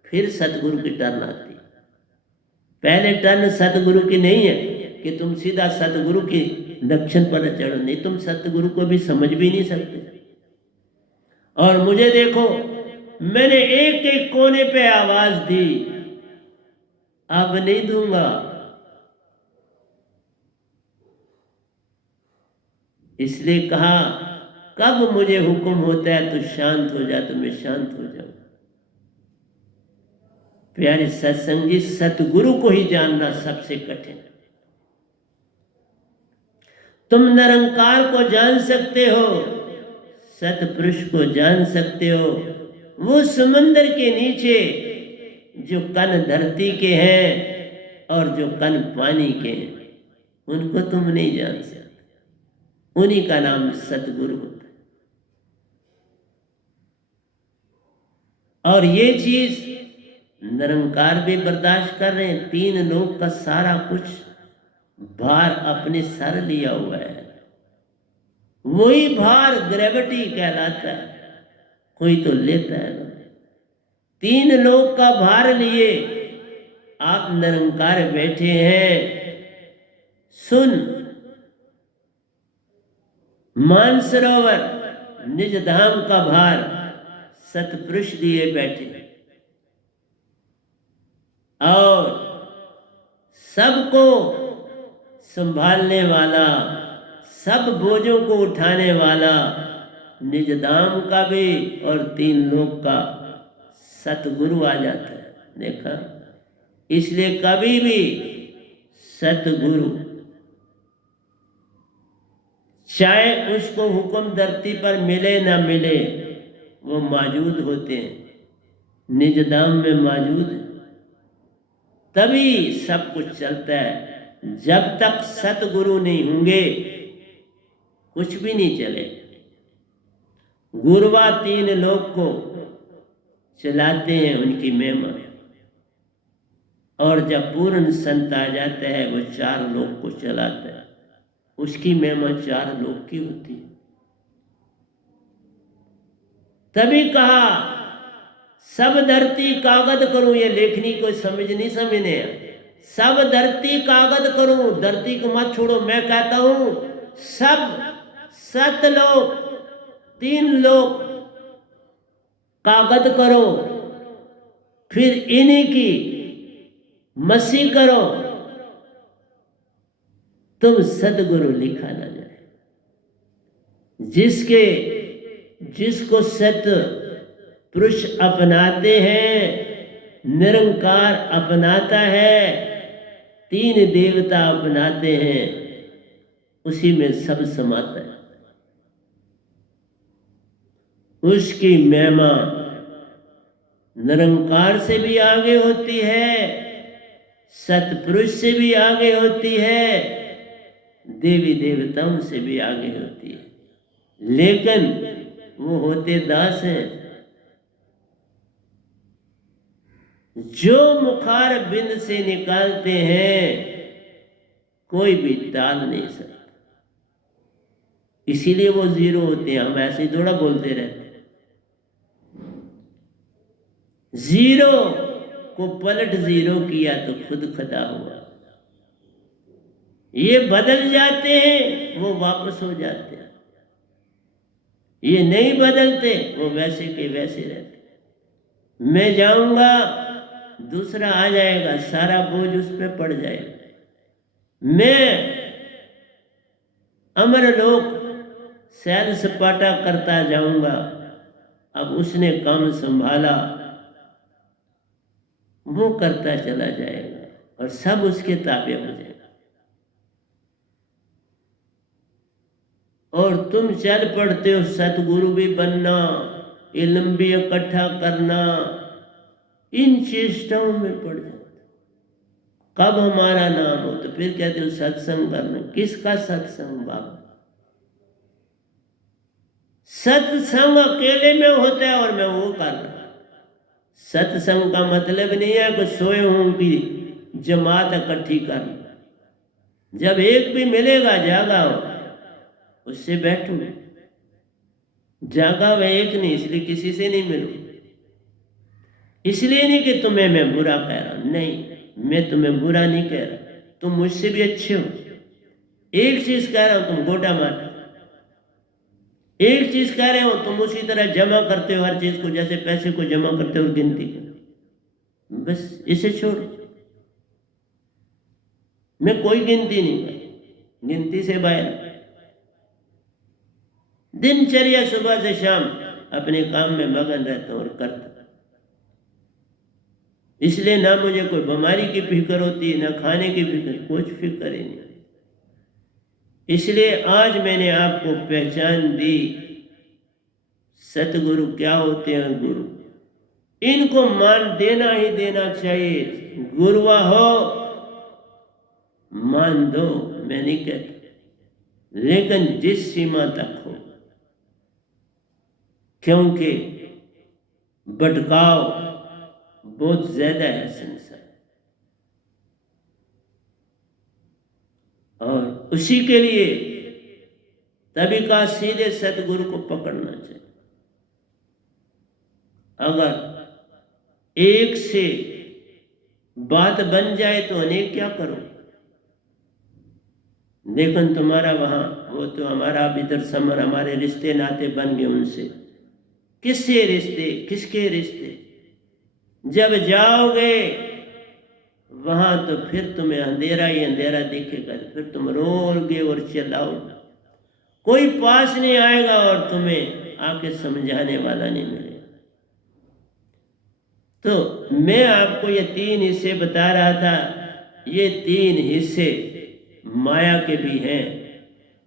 फिर सतगुरु की टर्न आती है। पहले टर्न सतगुरु की नहीं है कि तुम सीधा सतगुरु की लक्षण पर चढ़ो, नहीं, तुम सतगुरु को भी समझ भी नहीं सकते। और मुझे देखो, मैंने एक एक कोने पे आवाज दी, अब नहीं दूंगा। इसलिए कहा कब मुझे हुक्म होता है तो शांत हो जा, तो मैं शांत हो जाऊं। प्यारे सत्संगी, सतगुरु को ही जानना सबसे कठिन है। तुम निरंकार को जान सकते हो, सतपुरुष को जान सकते हो, वो समंदर के नीचे जो कण धरती के हैं और जो कण पानी के हैं, उनको तुम नहीं जान सकते। उन्हीं का नाम सतगुरु होता है। और ये चीज निरंकार भी बर्दाश्त कर रहे हैं। 3 लोग का सारा कुछ भार अपने सर लिया हुआ है, वही भार ग्रेविटी कहलाता है, कोई तो लेता है ना। 3 लोग का भार लिए आप निरंकार बैठे हैं। सुन, मानसरोवर निज धाम का भार सतपुरुष लिए बैठे, और सबको संभालने वाला, सब बोझों को उठाने वाला निज धाम का भी और 3 लोक का सतगुरु आ जाता है। देखा, इसलिए कभी भी सतगुरु, चाहे उसको हुक्म धरती पर मिले ना मिले, वो मौजूद होते हैं, निज धाम में मौजूद है, तभी सब कुछ चलता है। जब तक सतगुरु नहीं होंगे कुछ भी नहीं चले। गुरुवा 3 लोग को चलाते हैं, उनकी महिमा। और जब पूर्ण संत आ जाता है वो 4 लोग को चलाता है, उसकी महिमा 4 लोग की होती है। तभी कहा सब धरती कागज करूं, ये लेखनी को समझ नहीं समझने। सब धरती कागज करूं, धरती को मत छोड़ो। मैं कहता हूं सब सत लोग, 3 लोग कागज करो, फिर इन्हीं की मसी करो, तुम सतगुरु लिखा ना जाए। जिसको सत पुरुष अपनाते हैं, निरंकार अपनाता है, 3 देवता अपनाते हैं, उसी में सब समाता है। उसकी महिमा निरंकार से भी आगे होती है, सतपुरुष से भी आगे होती है, देवी देवताओं से भी आगे होती है। लेकिन वो होते दास हैं। जो मुखार बिंद से निकालते हैं कोई भी टाल नहीं सकता, इसीलिए वो 0 होते हैं। हम ऐसे ही थोड़ा बोलते रहते हैं। जीरो को पलट जीरो किया तो खुद खता हुआ। ये बदल जाते हैं, वो वापस हो जाते हैं। ये नहीं बदलते, वो वैसे के वैसे रहते। मैं जाऊंगा, दूसरा आ जाएगा, सारा बोझ उस पर पड़ जाएगा। मैं अमरलोक सैर सपाटा करता जाऊंगा, अब उसने काम संभाला, वो करता चला जाएगा और सब उसके ताबे हो जाएगा। और तुम चल पड़ते हो सतगुरु भी बनना, इल्म भी इकट्ठा करना, इन चेष्टाओं में पड़ जाते। कब हमारा नाम हो तो फिर कहते हो सत्संग करना। किसका सत्संग बाबा? सत्संग अकेले में होता है और मैं वो कर रहा। सत्संग का मतलब नहीं है कि सोए हूं की जमात इकट्ठी करना। जब एक भी मिलेगा जागा हो, उससे बैठू। जागा वह एक नहीं, इसलिए किसी से नहीं मिलूं। इसलिए नहीं कि तुम्हें मैं बुरा कह रहा हूं, नहीं, मैं तुम्हें बुरा नहीं कह रहा, तुम मुझसे भी अच्छे हो। एक चीज कह रहा हूं, तुम गोटा मार। एक चीज कह रहे हो, तुम उसी तरह जमा करते हो हर चीज को, जैसे पैसे को जमा करते हो गिनती को। बस इसे छोड़ो। मैं कोई गिनती नहीं कर, गिनती से बाहर। दिनचर्या सुबह से शाम अपने काम में मगन रहता और करता। इसलिए ना मुझे कोई बीमारी की फिक्र होती, ना खाने की फिक्र, कुछ फिक्र ही नहीं। इसलिए आज मैंने आपको पहचान दी, सतगुरु क्या होते हैं। गुरु, इनको मान देना ही देना चाहिए। गुरुआ हो मान दो, मैं नहीं कहता, लेकिन जिस सीमा तक हो, क्योंकि भटकाव बहुत ज्यादा है संसार, और उसी के लिए तभी का सीधे सतगुरु को पकड़ना चाहिए। अगर एक से बात बन जाए तो अनेक क्या करो। लेकिन तुम्हारा वहां, वो तो हमारा इधर समर, हमारे रिश्ते नाते बन गए उनसे। किससे रिश्ते, किसके रिश्ते? जब जाओगे वहां तो फिर तुम्हें अंधेरा ही अंधेरा दिखेगा, फिर तुम रोओगे और चिल्लाओगे। कोई पास नहीं आएगा और तुम्हें आके समझाने वाला नहीं मिलेगा। तो मैं आपको ये 3 हिस्से बता रहा था। ये 3 हिस्से माया के भी हैं,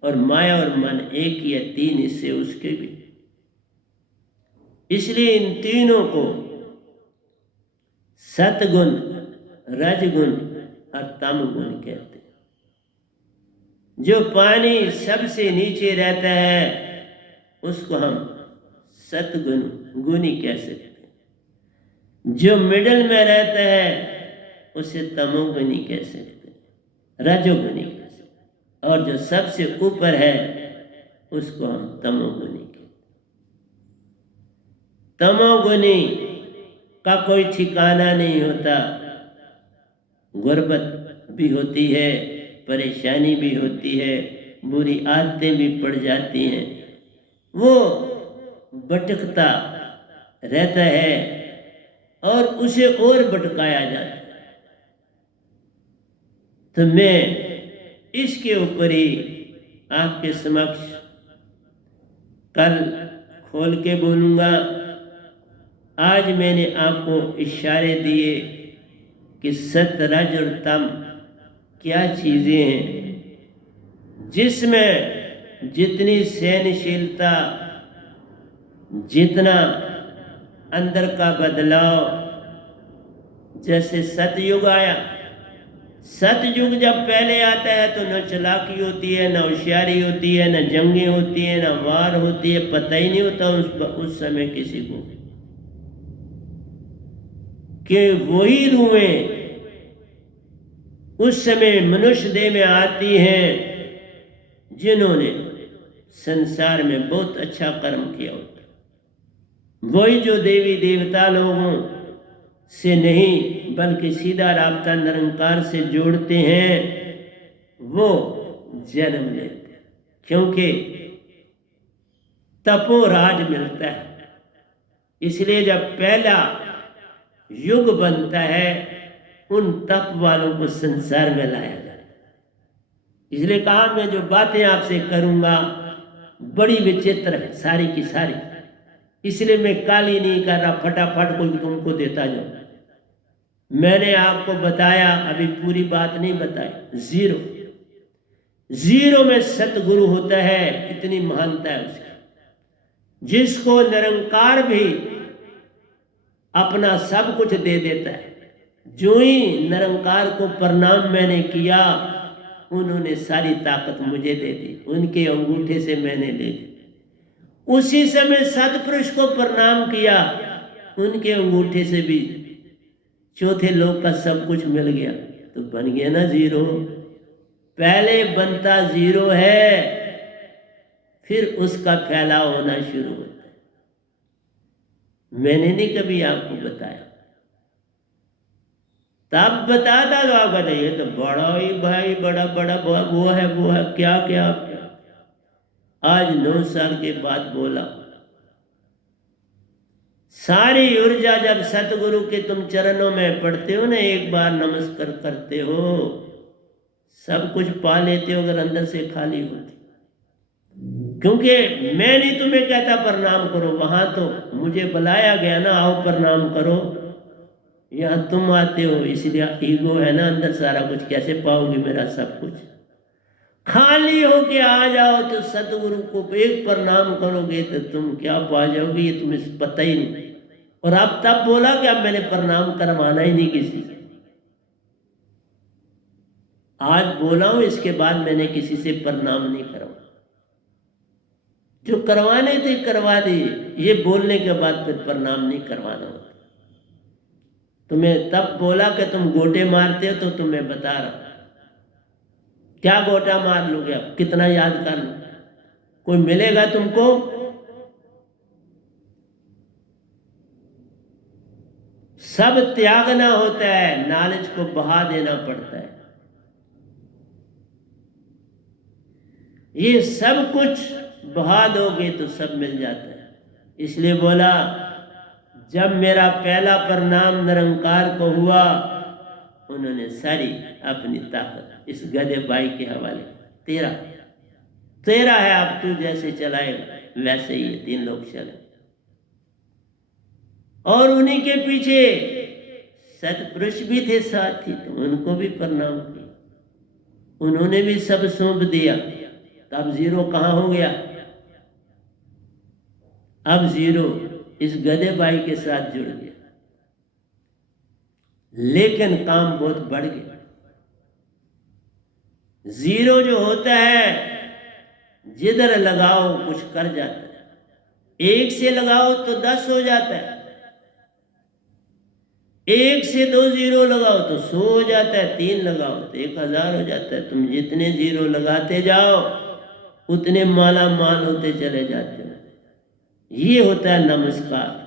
और माया और मन एक ही है, 3 हिस्से उसके भी। इसलिए इन तीनों को सतगुण, रजगुण और तमगुण कहते हैं। जो पानी सबसे नीचे रहता है उसको हम सतगुण गुणी कह सकते हैं। जो मिडल में रहता है उसे तमोगुणी कह सकते हैं, रजोगुणी कह सकते हैं। और जो सबसे ऊपर है उसको हम तमोगुणी कहते हैं। तमोगुणी का कोई ठिकाना नहीं होता। गुर्बत भी होती है, परेशानी भी होती है, बुरी आदतें भी पड़ जाती हैं, वो भटकता रहता है और उसे और भटकाया जाता है। तो मैं इसके ऊपर ही आपके समक्ष कल खोल के बोलूँगा। आज मैंने आपको इशारे दिए कि सत, रज और तम क्या चीज़ें हैं, जिसमें जितनी सहनशीलता, जितना अंदर का बदलाव। जैसे सतयुग आया, सतयुग जब पहले आता है तो न चालाकी होती है, न होशियारी होती है, न जंगें होती है, न वार होती है, पता ही नहीं होता उस समय किसी को कि वही रूहें उस समय मनुष्य देह में आती हैं जिन्होंने संसार में बहुत अच्छा कर्म किया होता। वही जो देवी देवता लोग हों से नहीं बल्कि सीधा राब्ता निरंकार से जोड़ते हैं, वो जन्म लेते हैं, क्योंकि तपोराज मिलता है। इसलिए जब पहला युग बनता है, उन तप वालों को संसार में लाया जाता है। इसलिए कहा मैं जो बातें आपसे करूंगा बड़ी विचित्र है सारी की सारी, इसलिए मैं काली नहीं कर रहा, फटाफट कोई तुमको देता जाऊं। मैंने आपको बताया, अभी पूरी बात नहीं बताई। जीरो जीरो में सतगुरु होता है, इतनी महानता है उसकी, जिसको निरंकार भी अपना सब कुछ दे देता है। जो ही निरंकार को प्रणाम मैंने किया, उन्होंने सारी ताकत मुझे दे दी, उनके अंगूठे से मैंने ले ली। उसी समय सतपुरुष को प्रणाम किया, उनके अंगूठे से भी चौथे लोक का सब कुछ मिल गया, तो बन गया ना जीरो। पहले बनता जीरो है, फिर उसका फैलाव होना शुरू होता है। मैंने नहीं कभी आपको बताया, तब बताता तो आप कहते ये तो बड़ा ही भाई, बड़ा बड़ा वो है क्या क्या। आज 9 साल के बाद बोला। सारी ऊर्जा जब सतगुरु के तुम चरणों में पड़ते हो ना, एक बार नमस्कार करते हो, सब कुछ पा लेते हो अगर अंदर से खाली होती। क्योंकि मैं नहीं तुम्हें कहता प्रणाम करो, वहां तो मुझे बुलाया गया ना, आओ प्रणाम करो। यहाँ तुम आते हो, इसलिए ईगो है ना अंदर, सारा कुछ कैसे पाओगे मेरा सब कुछ। खाली होके आ जाओ तो सतगुरु को एक प्रणाम करोगे तो तुम क्या पा जाओगे, ये तुम्हें पता ही नहीं। और अब तब बोला कि अब मैंने प्रणाम करवाना ही नहीं किसी से। आज बोला हूं, इसके बाद मैंने किसी से प्रणाम नहीं करवाया। जो करवाने थे करवा दिए, ये बोलने के बाद फिर प्रणाम नहीं करवाना होता। तुम्हें तब बोला कि तुम गोटे मारते हो, तो तुम्हें बता रहा क्या गोटा मार लोगे, अब कितना याद कर लो, कोई मिलेगा तुमको? सब त्यागना होता है, नॉलेज को बहा देना पड़ता है। ये सब कुछ बहा दोगे तो सब मिल जाता है। इसलिए बोला, जब मेरा पहला प्रणाम निरंकार को हुआ, उन्होंने सारी अपनी ताकत इस गधे बाई के हवाले, तेरा है, अब तू जैसे चलाएगा वैसे ही 3 लोग चले। और उन्हीं के पीछे सतपुरुष भी थे साथी, तो उनको भी प्रणाम किया, उन्होंने भी सब सौंप दिया। तब जीरो कहाँ हो गया? अब जीरो इस गधे बाई के साथ जुड़ गया, लेकिन काम बहुत बढ़ गया। जीरो जो होता है, जिधर लगाओ कुछ कर जाता है। 1 से लगाओ तो 10 हो जाता है, 1 से 2 जीरो लगाओ तो 100 हो जाता है, 3 लगाओ तो 1000 हो जाता है। तुम जितने जीरो लगाते जाओ उतने माला माल होते चले जाते हो। ये होता है नमस्कार।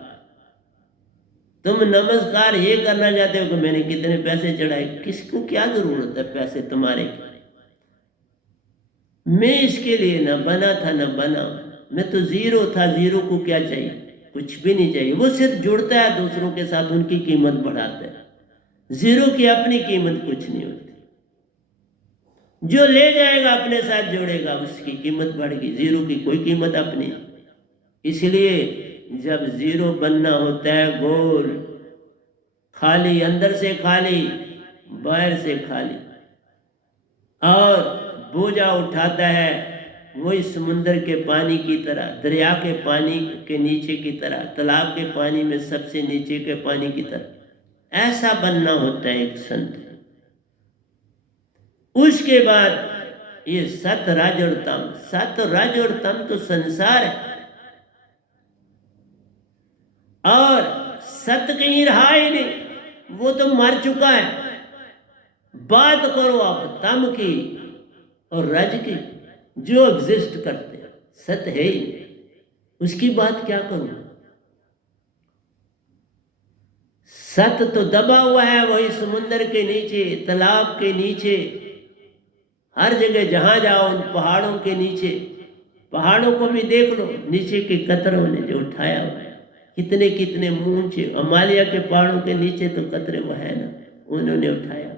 तुम नमस्कार ये करना चाहते हो कि मैंने कितने पैसे चढ़ाए, किसको क्या जरूरत है पैसे तुम्हारे की? मैं इसके लिए न बना था न बना, मैं तो जीरो था, जीरो को क्या चाहिए? कुछ भी नहीं चाहिए। वो सिर्फ जुड़ता है दूसरों के साथ, उनकी कीमत बढ़ाता है। जीरो की अपनी कीमत कुछ नहीं होती। जो ले जाएगा अपने साथ जोड़ेगा, उसकी कीमत बढ़ेगी, जीरो की कोई कीमत अपनी। इसलिए जब जीरो बनना होता है, गोल खाली, अंदर से खाली बाहर से खाली, और बोझा उठाता है वही समुद्र के पानी की तरह, दरिया के पानी के नीचे की तरह, तालाब के पानी में सबसे नीचे के पानी की तरह। ऐसा बनना होता है एक संत। उसके बाद ये सत रज और तम, सत रज और तम तो संसार है, और सत कहीं रहा ही नहीं, वो तो मर चुका है। बात करो आप तम की और रज की, जो एग्जिस्ट करते हैं, सत है ही नहीं, उसकी बात क्या करूं? सत तो दबा हुआ है वही समुद्र के नीचे, तालाब के नीचे, हर जगह जहां जाओ उन पहाड़ों के नीचे। पहाड़ों को भी देख लो, नीचे के कतरों ने जो उठाया हुआ है, कितने कितने ऊंचे। हिमालय के पहाड़ों के नीचे तो कतरे वो है ना, उन्होंने उठाया।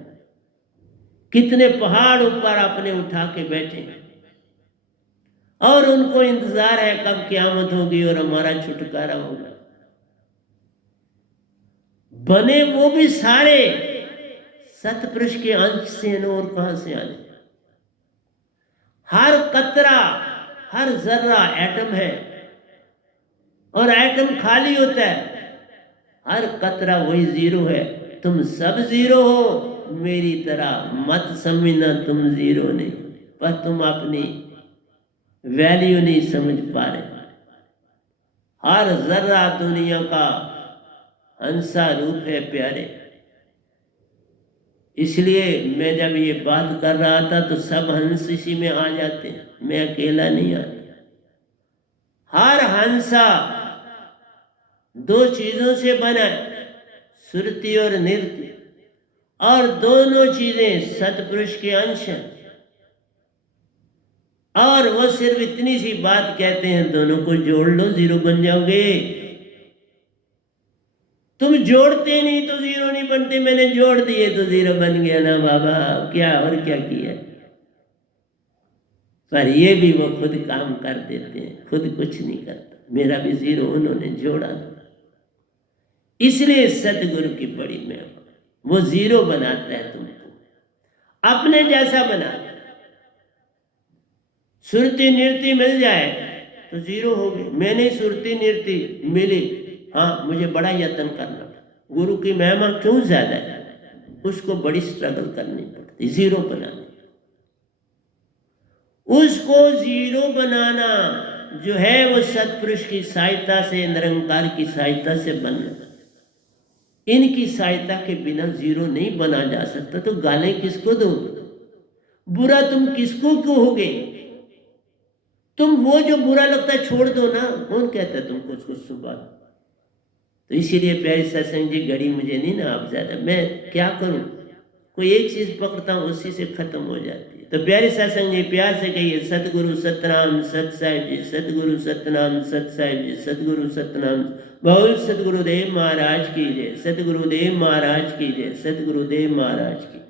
कितने पहाड़ ऊपर अपने उठा के बैठे, और उनको इंतजार है कब क़यामत होगी और हमारा छुटकारा होगा। बने वो भी सारे सतपुरुष के अंश से हैं, और कहां से आने। हर कतरा, हर जर्रा एटम है, और एटम खाली होता है। हर कतरा वही जीरो है। तुम सब जीरो हो, मेरी तरह मत समझना तुम जीरो नहीं, पर तुम अपनी वैल्यू नहीं समझ पा रहे। हर जर्रा दुनिया का हंसा रूप है प्यारे। इसलिए मैं जब ये बात कर रहा था तो सब हंस इसी में आ जाते हैं, मैं अकेला नहीं आता। हर हंसा दो चीजों से बना है, सुरति और नृत्य, और दोनों चीजें सतपुरुष के अंश हैं। और वो सिर्फ इतनी सी बात कहते हैं, दोनों को जोड़ लो जीरो बन जाओगे। तुम जोड़ते नहीं तो जीरो नहीं बनते, मैंने जोड़ दिए तो जीरो बन गया ना बाबा, क्या और क्या किया। पर ये भी वो खुद काम कर देते हैं, खुद कुछ नहीं करता। मेरा भी जीरो उन्होंने जोड़ा, इसलिए सतगुरु की बड़ी मेहरबानी। वो जीरो बनाता है तुमको, अपने जैसा बनाता है। सुरती नृत्य मिल जाए तो जीरो हो गए। मैंने सुरती नृत्य मिली, हाँ मुझे बड़ा यत्न करना, गुरु की महिमा क्यों ज्यादा है, उसको बड़ी स्ट्रगल करनी पड़ती जीरो बनाने। उसको जीरो बनाना जो है वो सतपुरुष की सहायता से, निरंकार की सहायता से बनना। इनकी सहायता के बिना जीरो नहीं बना जा सकता। तो गालें किसको दोगे, बुरा तुम किसको कहोगे। तुम वो जो बुरा लगता है छोड़ दो ना, कौन कहता है तुमको उसको सुबह। तो इसीलिए प्यारे सत्संग जी, घड़ी मुझे नहीं ना आप ज्यादा, मैं क्या करूं, कोई एक चीज पकड़ता हूं उसी से खत्म हो जाती है। तो प्यारे सत्संग जी प्यार से कहिए, सतगुरु सतनाम सत साहिब जी, सतगुरु सतनाम सत साहिब जी, सतगुरु सतनाम। बोल सतगुरुदेव महाराज की जय, सतगुरुदेव महाराज की जय, सतगुरुदेव महाराज की।